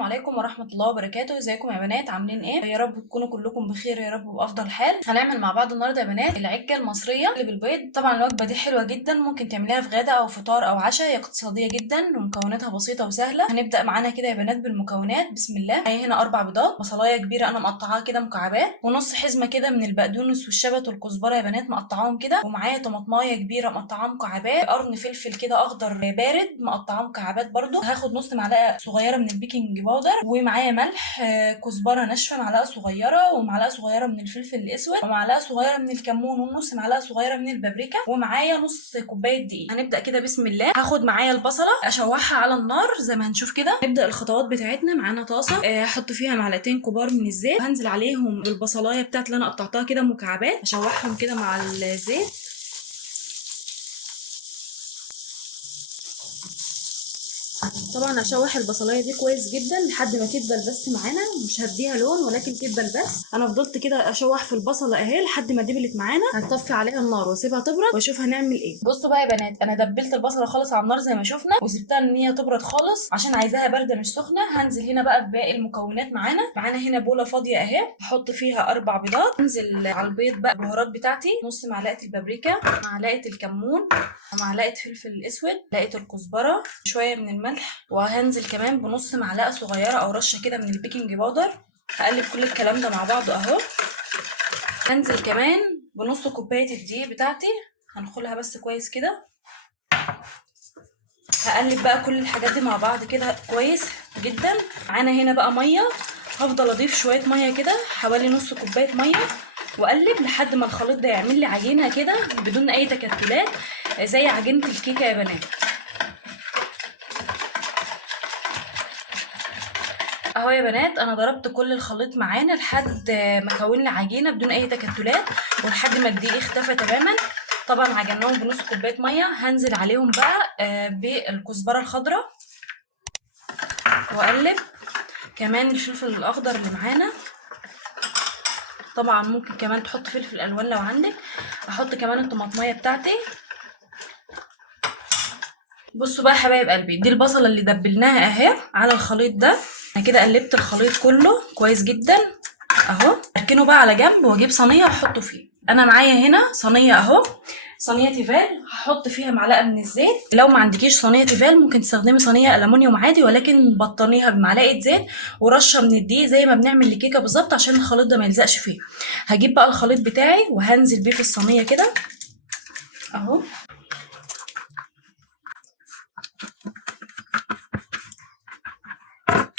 السلام عليكم ورحمة الله وبركاته. ازيكم يا بنات؟ عاملين ايه؟ يا رب تكونوا كلكم بخير يا رب وبأفضل حال. هنعمل مع بعض النهارده يا بنات العجة المصرية اللي بالبيض. طبعا الوجبة دي حلوة جدا، ممكن تعمليها في غدا او فطار او عشاء، هي اقتصادية جدا ومكوناتها بسيطة وسهلة. هنبدأ معانا كده يا بنات بالمكونات. بسم الله. معايا هنا 4 بيضات، بصلاية كبيرة انا مقطعاها كده مكعبات، ونص حزمة كده من البقدونس والشبت والكزبرة يا بنات مقطعاهم كده، ومعايا طماطمايه كبيرة مقطعاها مكعبات، قرن فلفل كده اخضر بارد مقطعاه مكعبات برضو. هاخد نص معلقة صغيرة من البيكنج باودر، ومعايا ملح، كزبره ناشفه معلقه صغيره، ومعلقه صغيره من الفلفل الاسود، ومعلقه صغيره من الكمون، ونص معلقه صغيره من البابريكا، ومعايا نص كوبايه دقيق. هنبدا كده بسم الله. هاخد معايا البصله اشوحها على النار زي ما هنشوف كده. نبدا الخطوات بتاعتنا. معانا طاسه، هحط فيها معلقتين كبار من الزيت، وهنزل عليهم بالبصلايه بتاعت اللي انا قطعتها كده مكعبات، اشوحهم كده مع الزيت. طبعا هشوح البصلايه دي كويس جدا لحد ما تدبل، بس معانا مش هديها لون ولكن تدبل بس. انا فضلت كده اشوح في البصله اهي لحد ما دبلت معانا. هطفي عليها النار واسيبها تبرد واشوف هنعمل ايه. بصوا بقى يا بنات، انا دبلت البصله خالص على النار زي ما شفنا، وسبتها ان هي تبرد خالص عشان عايزاها بارده مش سخنه. هنزل هنا بقى بباقي المكونات. معانا هنا بوله فاضيه اهي، هحط فيها 4 بيضات. انزل على البيض بقى البهارات بتاعتي، نص معلقه البابريكا، معلقه الكمون، ومعلقه فلفل اسود، معلقه الكزبره، شويه من الملح، وهنزل كمان بنص معلقه صغيره او رشه كده من البيكنج باودر. هقلب كل الكلام ده مع بعضه اهو. هنزل كمان بنص كوبايه الدقيق بتاعتي، هنخلها بس كويس كده. هقلب بقى كل الحاجات دي مع بعض كده كويس جدا. معانا هنا بقى ميه، هفضل اضيف شويه ميه كده، حوالي نص كوبايه ميه، واقلب لحد ما الخليط ده يعمل لي عجينه كده بدون اي تكتلات، زي عجينه الكيكه يا بنات. اهو يا بنات انا ضربت كل الخليط معانا لحد ما كون لي عجينه بدون اي تكتلات، ولحد ما الدقيق اختفى تماما. طبعا عجناهم بنص كوبايه ميه. هنزل عليهم بقى بالكزبره الخضراء واقلب، كمان الفلفل الاخضر اللي معانا. طبعا ممكن كمان تحط فلفل الوان لو عندك. احط كمان الطماطميه بتاعتي. بصوا بقى يا حبايب قلبي، دي البصله اللي دبلناها اهي على الخليط ده. انا كده قلبت الخليط كله كويس جدا اهو. اركنه بقى على جنب واجيب صينيه واحطه فيه. انا معايا هنا صينيه اهو، صينيه تيفال، هحط فيها معلقه من الزيت. لو ما عندكيش صينيه تيفال ممكن تستخدمي صينيه الومنيوم عادي، ولكن بطنيها بمعلقه زيت ورشه من الدقيق زي ما بنعمل الكيكه بالظبط عشان الخليط ده ما يلزقش فيه. هجيب بقى الخليط بتاعي وهنزل بيه في الصينيه كده اهو،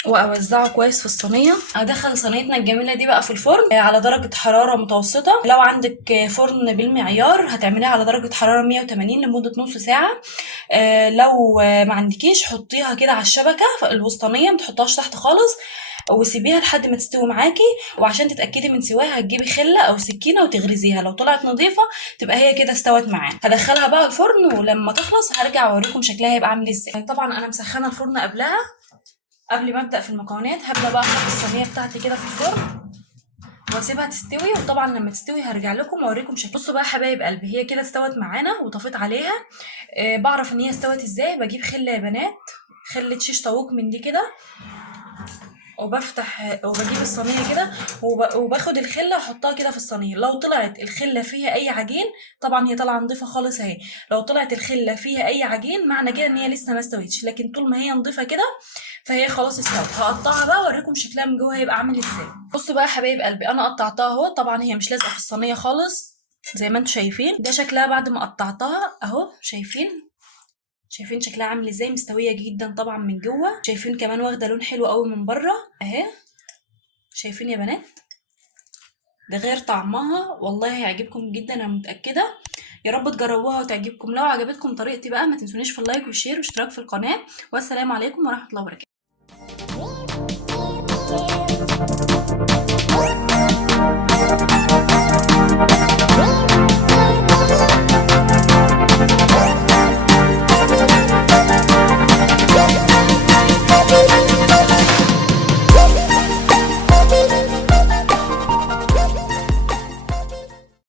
واوزعه كويس في الصينيه. ادخل صينيتنا الجميله دي بقى في الفرن على درجه حراره متوسطه. لو عندك فرن بالمعيار هتعمليها على درجه حراره 180 لمده نص ساعه. لو ما عندكيش حطيها كده على الشبكه الوسطانيه، ما تحطهاش تحت خالص، وسيبيها لحد ما تستوي معاكي. وعشان تتاكدي من سواها هتجيبي خله او سكينه وتغرزيها، لو طلعت نظيفه تبقى هي كده استوت معانا. هدخلها بقى الفرن، ولما تخلص هرجع اوريكم شكلها هيبقى عامل ازاي. طبعا انا مسخنه الفرن قبلها، قبل ما ابدا في المكونات. هبدا بقى احط الصينيه بتاعتي كده في الفرن واسيبها تستوي، وطبعا لما تستوي هرجع لكم واوريكم شكلها. بصوا بقى حبايب قلبي، هي كده استوت معانا وطفيت عليها. بعرف ان هي استوت ازاي، بجيب خله يا بنات، خله شيش طاووق من دي كده، وبفتح وبجيب الصينيه كده وباخد الخله واحطها كده في الصينيه. لو طلعت الخله فيها اي عجين، طبعا هي طالعه نضيفه خالص اهي، لو طلعت الخله فيها اي عجين معنى كده ان هي لسه ما استوتش، لكن طول ما هي نضيفه كده فهي خلاص استوت. هقطعها بقى واوريكم شكلها من جوه هيبقى عامل ازاي. بصوا بقى يا حبايب قلبي، انا قطعتها اهو. طبعا هي مش لازقه في الصينيه خالص زي ما انتم شايفين. ده شكلها بعد ما قطعتها اهو، شايفين شكلها عامل ازاي، مستويه جدا طبعا من جوه. شايفين كمان واخده لون حلو قوي من بره اهي. شايفين يا بنات، ده غير طعمها والله هيعجبكم جدا انا متاكده. يا رب تجربوها وتعجبكم. لو عجبتكم طريقتي بقى ما تنسونيش في اللايك والشير واشتراك في القناه. والسلام عليكم ورحمه الله وبركاته.